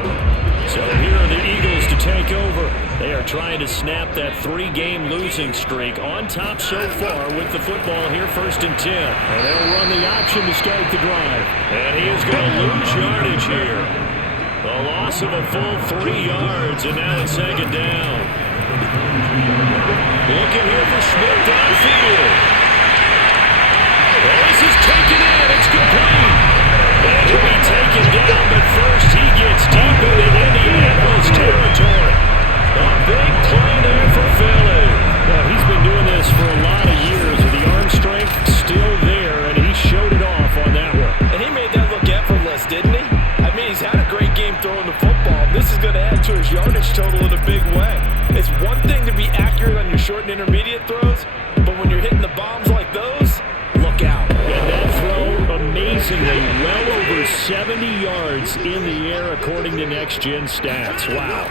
They are trying to snap that 3-game losing streak, on top so far with the football here, 1st and 10. And they'll run the option to start the drive. And he is going to lose yardage here. A loss of a full 3 yards, and now it's 2nd down. Looking here for Smith downfield. Oh, this is taken in. It's complete. And he'll be taken down, but first he gets deep into Indianapolis territory. A big play there for Philly. Well, he's been doing this for a lot of years with the arm strength still there, and he showed it off on that one. And he made that look effortless, didn't he? I mean, he's had a great game throwing the football. This is going to add to his yardage total in a big way. It's one thing to be accurate on your short and intermediate throws, but when you're hitting the bombs like those, look out. And that throw, amazingly, well over 70 yards in the air according to Next Gen Stats. Wow.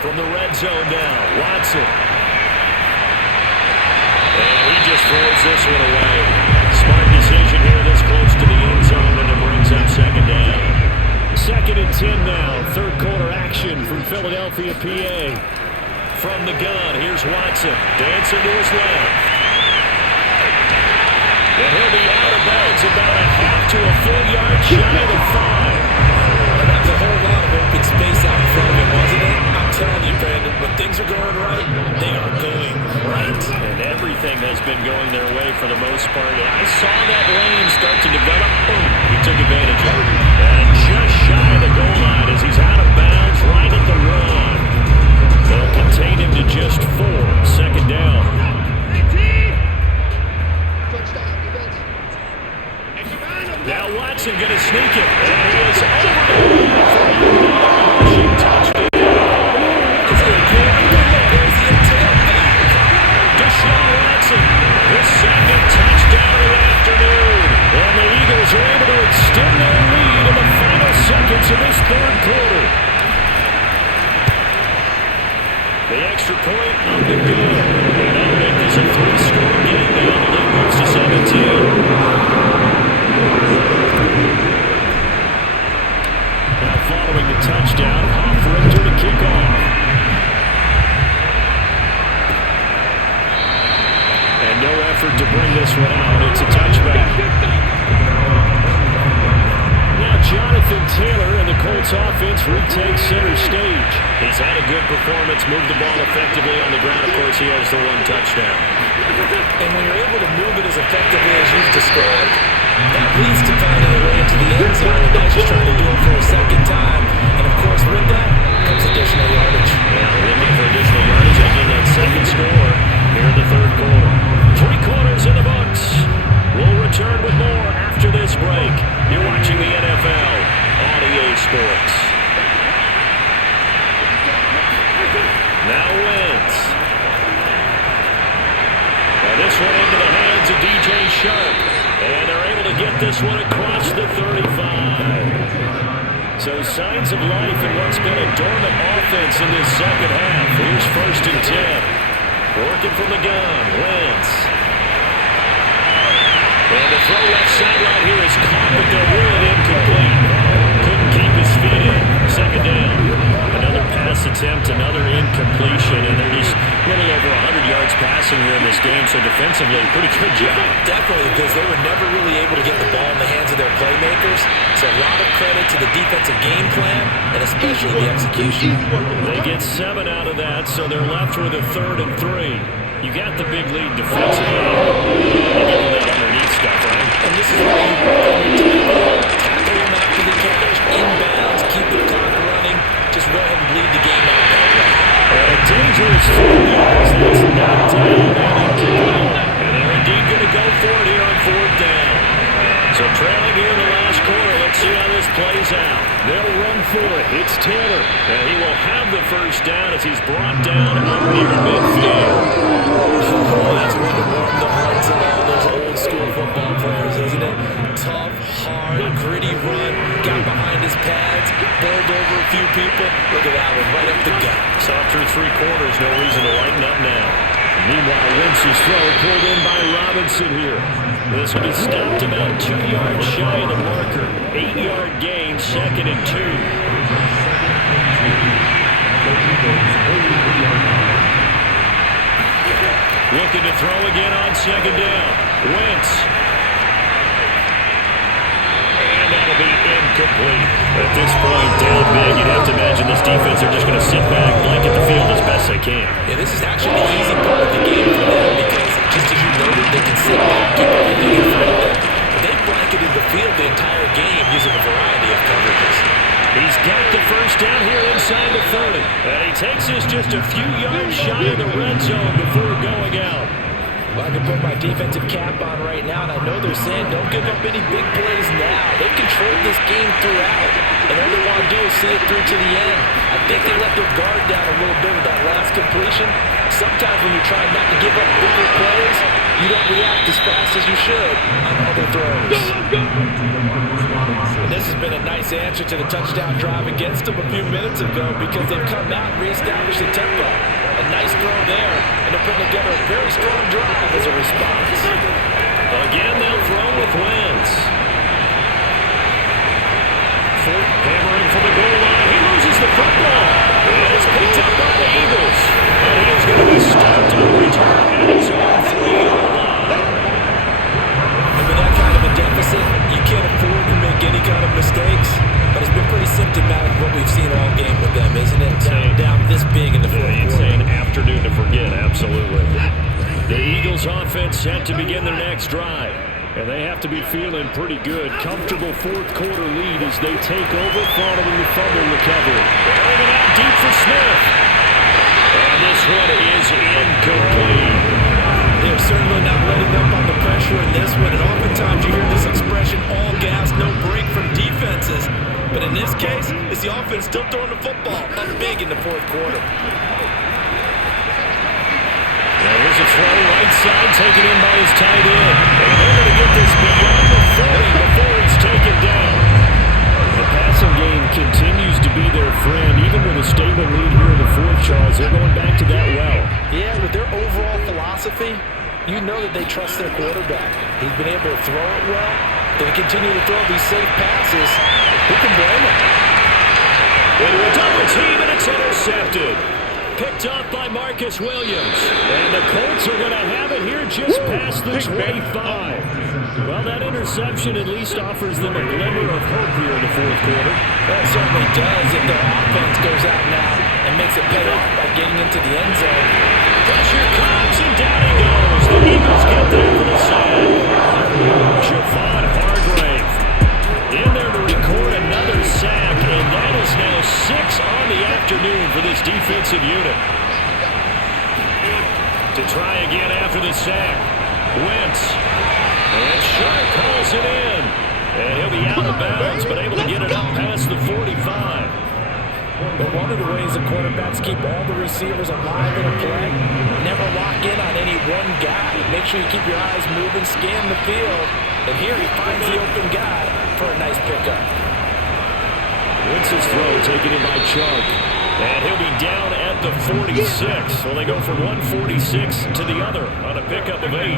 From the red zone now, Watson. And he just throws this one away. Smart decision here this close to the end zone, and it brings up 2nd down. 2nd and 10 now, 3rd quarter action from Philadelphia, PA. From the gun, here's Watson, dancing to his left. And he'll be out of bounds about a half to a full yard shy of the 5. That was a whole lot of open space out in front of him, wasn't it? I'm telling you, Brandon, when things are going right, they are going right. And everything has been going their way for the most part. And I saw that lane start to develop. Boom, he took advantage of it. And just shy of the goal line as he's out of bounds right at the run. They'll contain him to just 4. 2nd down. Now Watson going to sneak it. And he is over the line for a rushing touchdown. Deshaun Watson, his 2nd touchdown of the afternoon. And the Eagles are able to extend their lead in the final seconds of this 3rd quarter. The extra point up and good. And that'll make this a 3-score game now. The lead moves to 17. Now following the touchdown, Hoffrichter to kick off. And no effort to bring this one out. It's a touchback. Now Jonathan Taylor and the Colts offense retake center stage. He's had a good performance, moved the ball effectively on the ground. Of course, he has the 1 touchdown. And when you're able to move it as effectively as you've described, that leads to finding a way into the end zone. And now she's trying to do it for a 2nd time. And of course, with that comes additional yardage. Yeah, looking for additional yardage. Again, that 2nd score here in the 3rd quarter. 3 quarters in the books. We'll return with more after this break. You're watching the NFL on EA Sports. Now Wentz. Now this one into the hands of DJ Sharp. And they're able to get this one across the 35. So signs of life in what's been a dormant offense in this 2nd half. Here's 1st and 10. Working from the gun, Wentz. And the throw left sideline here is caught, but they'll rule it incomplete. Couldn't keep his feet in. 2nd down. Another pass attempt, another incompletion, and they're just a little over 100 yards passing here in this game, so defensively, pretty good job. Definitely, because they were never really able to get the ball in the hands of their playmakers. So a lot of credit to the defensive game plan, and especially the execution. They get 7 out of that, so they're left with a 3rd and 3. You got the big lead defensively. You give them that underneath stuff, right? And this is where you work on your tackle them after the catch, inbounds, keep the clock running. Just go ahead and bleed the game out that way. A dangerous throw as that's knocked down and incomplete. And they're indeed going to go for it here on 4th down. So trailing here in the last quarter, let's see how this plays out. They'll run for it. It's Taylor. And he will have the 1st down as he's brought down up near midfield. Oh, that's going to warm the hearts of all those old school football players, isn't it? Tough, hard, gritty run, got behind his pads, bowled over a few people. Look at that one, right up the gut. So after 3 quarters, no reason to lighten up now. Meanwhile, Wentz's throw pulled in by Robinson here. This one is stopped about 2 yards shy of the marker. 8-yard gain, 2nd and 2. Looking to throw again on second down. Wentz. And that'll be incomplete. At this point, down big, you'd have to imagine this defense are just going to sit back, blanket the field as best they can. Yeah, this is actually the easy part of the game for them because, just as you noted, they can sit back, keep everything in front of them. But they blanketed the field the entire game using a variety of coverages. He's got the first down here inside the 30. And he takes us just a few yards shy of the red zone before going out. Well, I can put my defensive cap on right now, and I know they're saying don't give up any big plays now. They've controlled this game throughout, and all they want to do is see it through to the end. I think they let their guard down a little bit with that last completion. Sometimes when you're trying not to give up bigger plays, you don't react as fast as you should on other throws. And this has been a nice answer to the touchdown drive against them a few minutes ago because they've come out and reestablished the tempo. A nice throw there, and they're putting together a very strong drive as a response. Again, they'll throw with Wentz. Fort hammering from the goal line. He loses the football. It is picked up by the Eagles. And he is going to be stopped on return at his own 3-yard line. And with that kind of a deficit, you can't afford to make any kind of mistakes. But it's been pretty symptomatic of what we've seen all game with them, isn't it? Down this big in the fourth quarter. It's an afternoon to forget, absolutely. The Eagles offense set to begin their next drive. And they have to be feeling pretty good. Comfortable fourth quarter lead as they take over following the fumble recovery. Airing it out deep for Smith. And this one is incomplete. They're certainly not letting up on the pressure in this one. And oftentimes you hear this expression, all gas, no break from defenses. But in this case, it's the offense still throwing the football up big in the fourth quarter. There's a throw right side taken in by his tight end. And they're going to get this beyond the 40 before it's taken down. The passing game continues to be their friend. Even with a stable lead here in the fourth, Charles, they're going back to that well. Yeah, with their overall philosophy, you know that they trust their quarterback. He's been able to throw it well. They continue to throw these safe passes. Who can blame him? Into a double team, and it's intercepted. Picked off by Marcus Williams. And the Colts are going to have it here just past the 25. Well, that interception at least offers them a glimmer of hope here in the fourth quarter. Well, it certainly does if their offense goes out now and makes it pay off by getting into the end zone. Pressure comes, and down he goes. The Eagles get there for the sack. Javon Hargrave in there to record another sack, and that is now 6 on the afternoon for this defensive unit. To try again after the sack, Wentz. And Sharp calls it in. And he'll be out of bounds, but able to get it up past the 45. But one of the ways the quarterbacks keep all the receivers alive in a play, never lock in on any one guy. Make sure you keep your eyes moving, scan the field, and here he finds the open guy for a nice pickup. Wentz's throw taken in by Chark. And he'll be down at the 46. So they go from 146 to the other on a pickup of 8.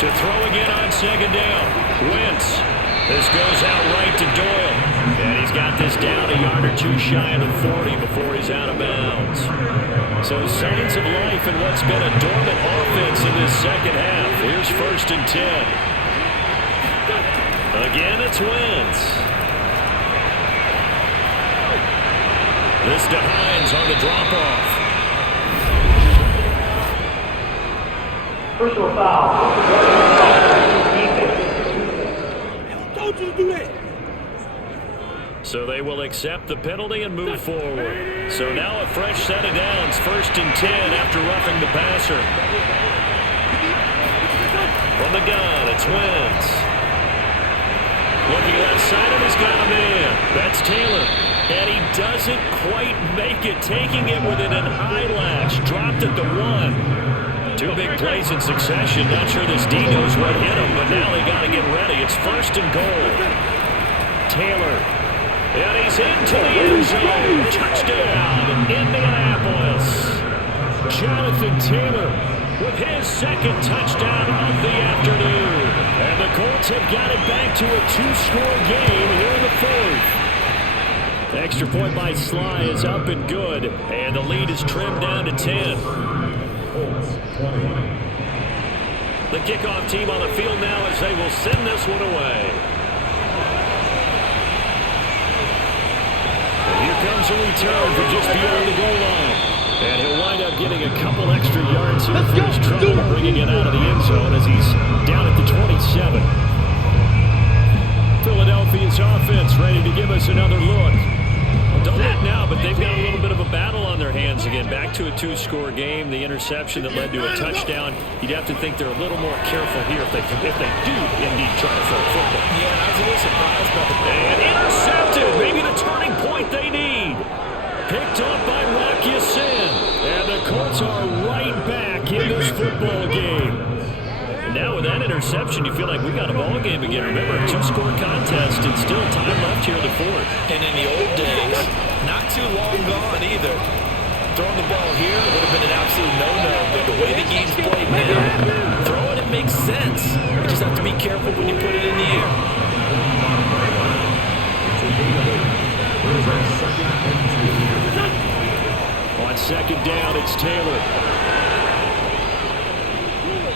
To throw again on second down. Wentz. This goes out right to Doyle. And he's got this down a yard or two shy of the 40 before he's out of bounds. So signs of life in what's been a dormant offense in this second half. Here's 1st and 10. Again, it's Wentz. This to Hines on the drop-off. Personal foul. Don't you do that. So they will accept the penalty and move forward. So now a fresh set of downs, 1st and 10 after roughing the passer. From the gun, it's Wentz. Looking left side, and he's got a man. That's Taylor. And he doesn't quite make it, taking it within an eyelash. Dropped at the 1. 2 big plays in succession. Not sure this D knows what hit him, but now they got to get ready. It's 1st and goal. Taylor. And he's into the end zone. Touchdown, Indianapolis. Jonathan Taylor with his 2nd touchdown of the afternoon. And the Colts have got it back to a 2-score game here in the 4th. Extra point by Sly is up and good, and the lead is trimmed down to 10. The kickoff team on the field now as they will send this one away. And here comes a return from just beyond the goal line. And he'll wind up getting a couple extra yards here for his trouble, bringing it out of the end zone as he's down at the 27. Philadelphia's offense ready to give us another look. Don't look now, but they've got a little bit of a battle on their hands again. Back to a two-score game. The interception that led to a touchdown. You'd have to think they're a little more careful here if they do indeed try to throw a football. Yeah, I was a little surprised by the play. And intercepted. Maybe the turning point they need. Picked up by Rocky Sin. And the Colts are right back in this football game. And now with that interception, you feel like we got a ball game again. Remember, a two-score contest and still time left here in the fourth. And in the old days, not too long gone either. Throwing the ball here would have been an absolute no-no. But the way the game's played now, throwing it makes sense. You just have to be careful when you put it in the air. On second down, it's Taylor.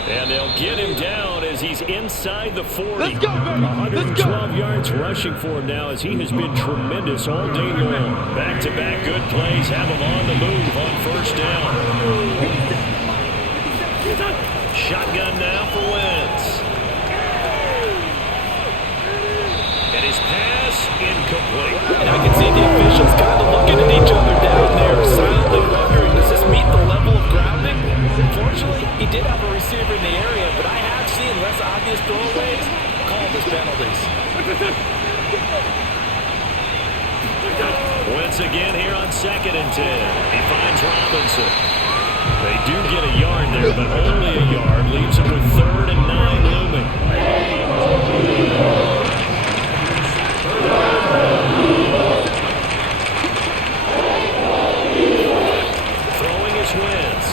And they'll get him down as he's inside the 40. 112 yards rushing for him now as he has been tremendous all day long. Back-to-back good plays have him on the move on first down. Shotgun now for Wentz. And his pass incomplete. And I can see the officials kind of looking at each other down there, silently wondering, does this meet the level of grounding? Fortunately, he did have a receiver in the area, but I have seen less obvious throwaways called as penalties. Wentz again here on 2nd and 10. He finds Robinson. They do get a yard there, but only a yard. Leaves him with 3rd and 9 looming. Throwing is Wentz.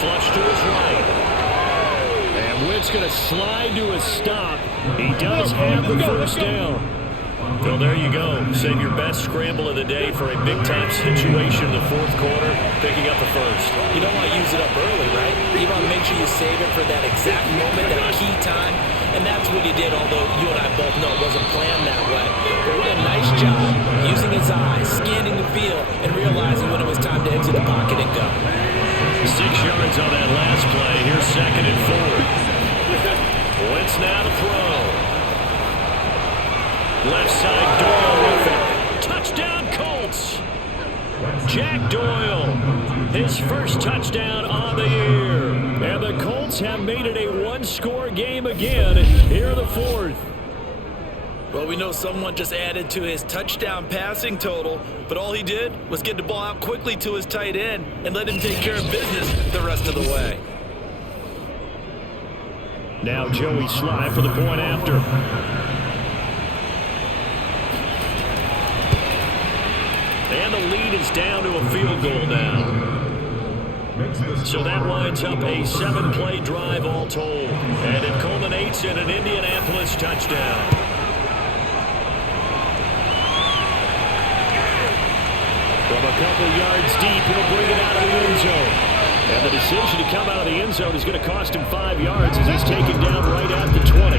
Flush to his right. And Wentz going to slide to a stop. He does have the first down. Well, there you go. Save your best scramble of the day for a big-time situation in the fourth quarter, picking up the first. You don't want to use it up early, right? You want to make sure you save it for that exact moment, that key time. And that's what he did, although you and I both know it wasn't planned that way. But what a nice job using his eyes, scanning the field, and realizing when it was time to exit the pocket and go. 6 yards on that last play. Here's 2nd and 4. Wentz now to throw. Left side, Doyle with it. Touchdown, Colts. Jack Doyle, his first touchdown on the year. And the Colts have made it a one-score game again here in the fourth. Well, we know someone just added to his touchdown passing total, but all he did was get the ball out quickly to his tight end and let him take care of business the rest of the way. Now Joey Sly for the point after. And the lead is down to a field goal now. So that winds up a 7-play drive all told. And it culminates in an Indianapolis touchdown. From a couple yards deep, he'll bring it out of the end zone. And the decision to come out of the end zone is going to cost him 5 yards as he's taken down right at the 20.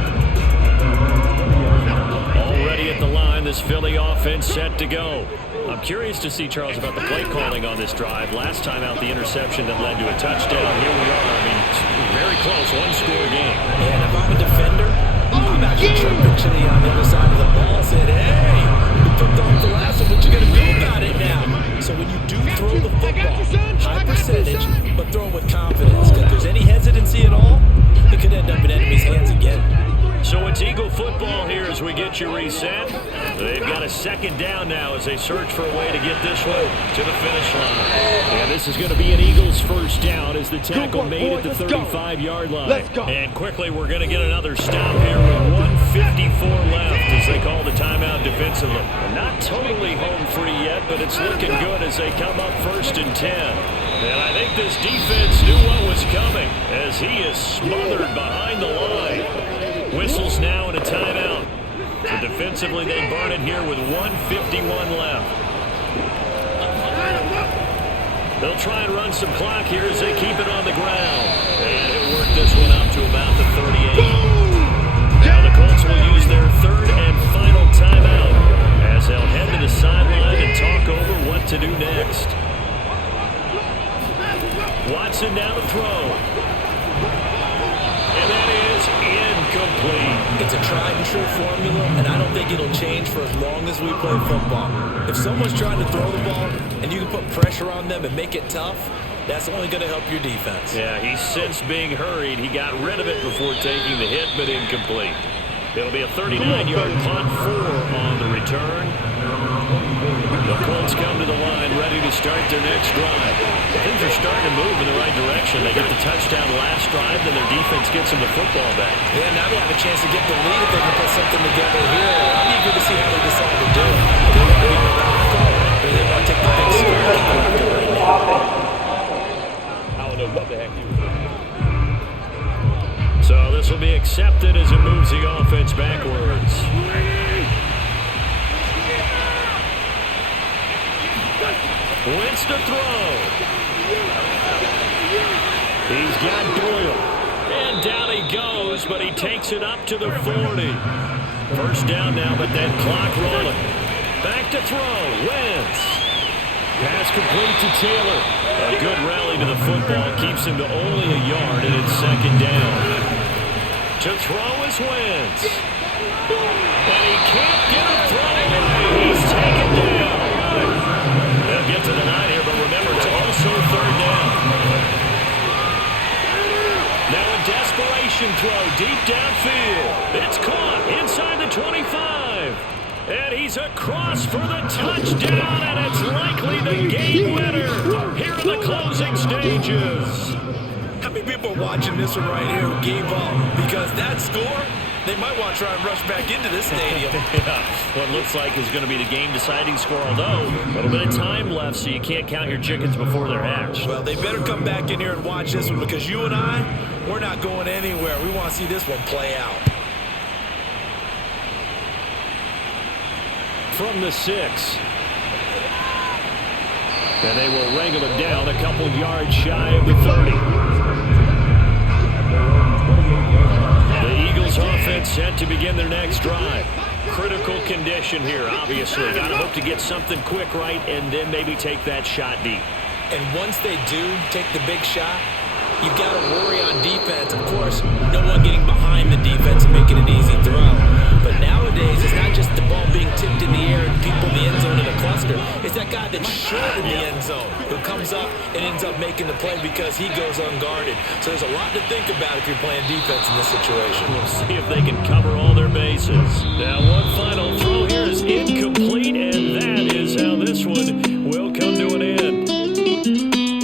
Already at the line, this Philly offense set to go. I'm curious to see, Charles, about the play calling on this drive. Last time out, the interception that led to a touchdown. Here we are. I mean, very close, one-score game. And if I'm a defender, I'm actually picturing on the other side of the ball saying, hey, you picked off the last one, what you going to do about it now? So when you do throw the football, high percentage, but throw it with confidence. Because if there's any hesitancy at all, it could end up in enemy's hands again. So it's Eagle football here as we get you reset. They've got a 2nd down now as they search for a way to get this one to the finish line. And this is going to be an Eagles first down as the tackle made at the 35-yard line. And quickly we're going to get another stop here with 1:54 left as they call the timeout defensively. Not totally home free yet, but it's looking good as they come up 1st and 10. And I think this defense knew what was coming as he is smothered behind the line. Whistles now and a timeout. So defensively, they burn it here with 1:51 left. They'll try and run some clock here as they keep it on the ground. And he'll work this one up to about the 38. Now the Colts will use their third and final timeout as they'll head to the sideline and talk over what to do next. Watson now to throw. And that is incomplete. It's a tried and true formula, and I don't think it'll change for as long as we play football. If someone's trying to throw the ball and you can put pressure on them and make it tough, that's only going to help your defense. Yeah, he sensed being hurried. He got rid of it before taking the hit, but incomplete. It'll be a 39-yard punt, 4 on the return. The Colts come to the line ready to start their next drive. Things are starting to move in the right direction. They get the touchdown last drive, then their defense gets them the football back. Yeah, now they have a chance to get the lead if they can put something together here. I'm eager to see how they decide to do it. They want to be methodical, or they want to take the big swing and go after right now. I don't know what the heck you were doing. So this will be accepted as it moves the offense backwards. Wentz to throw. He's got Doyle. And down he goes, but he takes it up to the 40. First down now, but that clock rolling. Back to throw. Wentz. Pass complete to Taylor. A good rally to the football keeps him to only a yard, and it's second down. To throw is Wentz. And he can't get a throw away. He's taken down. They'll get to the line here, but remember, it's also third down. Now a desperation throw deep downfield. It's caught inside the 25. And he's across for the touchdown, and it's likely the game winner here in the closing stages. How many people are watching this one right here who gave up? Because that score, they might want to try and rush back into this stadium. Yeah, what looks like is going to be the game-deciding score, although a little bit of time left, so you can't count your chickens before they're hatched. Well, they better come back in here and watch this one, because you and I, we're not going anywhere. We want to see this one play out. From the 6. And they will wrangle it down a couple yards shy of the 30. The Eagles offense set to begin their next drive. Critical condition here, obviously. Got to hope to get something quick right and then maybe take that shot deep. And once they do take the big shot, you've got to worry on defense. Of course, no one getting behind the defense and making an easy throw. But nowadays, it's not just the ball being tipped in the air and people in the end zone in a cluster. It's that guy that's short in the end zone who comes up and ends up making the play because he goes unguarded. So there's a lot to think about if you're playing defense in this situation. We'll see if they can cover all their bases. Now, one final throw here is incomplete, and that is how this one will come to an end.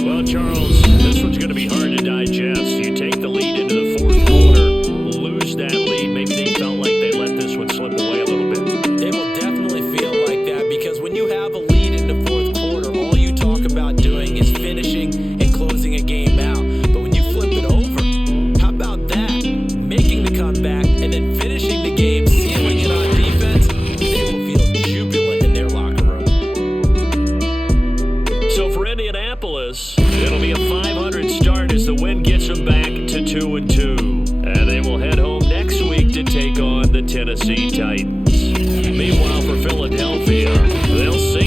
Well, Charles, this one's going to be hard to digest. You take the lead into the fourth quarter, lose that lead. Maybe they felt like they let this one slip away a little bit. They will definitely feel like that, because when you have a lead in the fourth quarter, all you talk about doing is finishing and closing a game out. But when you flip it over, how about that? Making the comeback and then finishing the game, sealing it on defense, they will feel jubilant in their locker room. So for Indianapolis, it'll be a 500 start as the win gets them back to 2-2. And they will head home next week to take on the Tennessee Titans.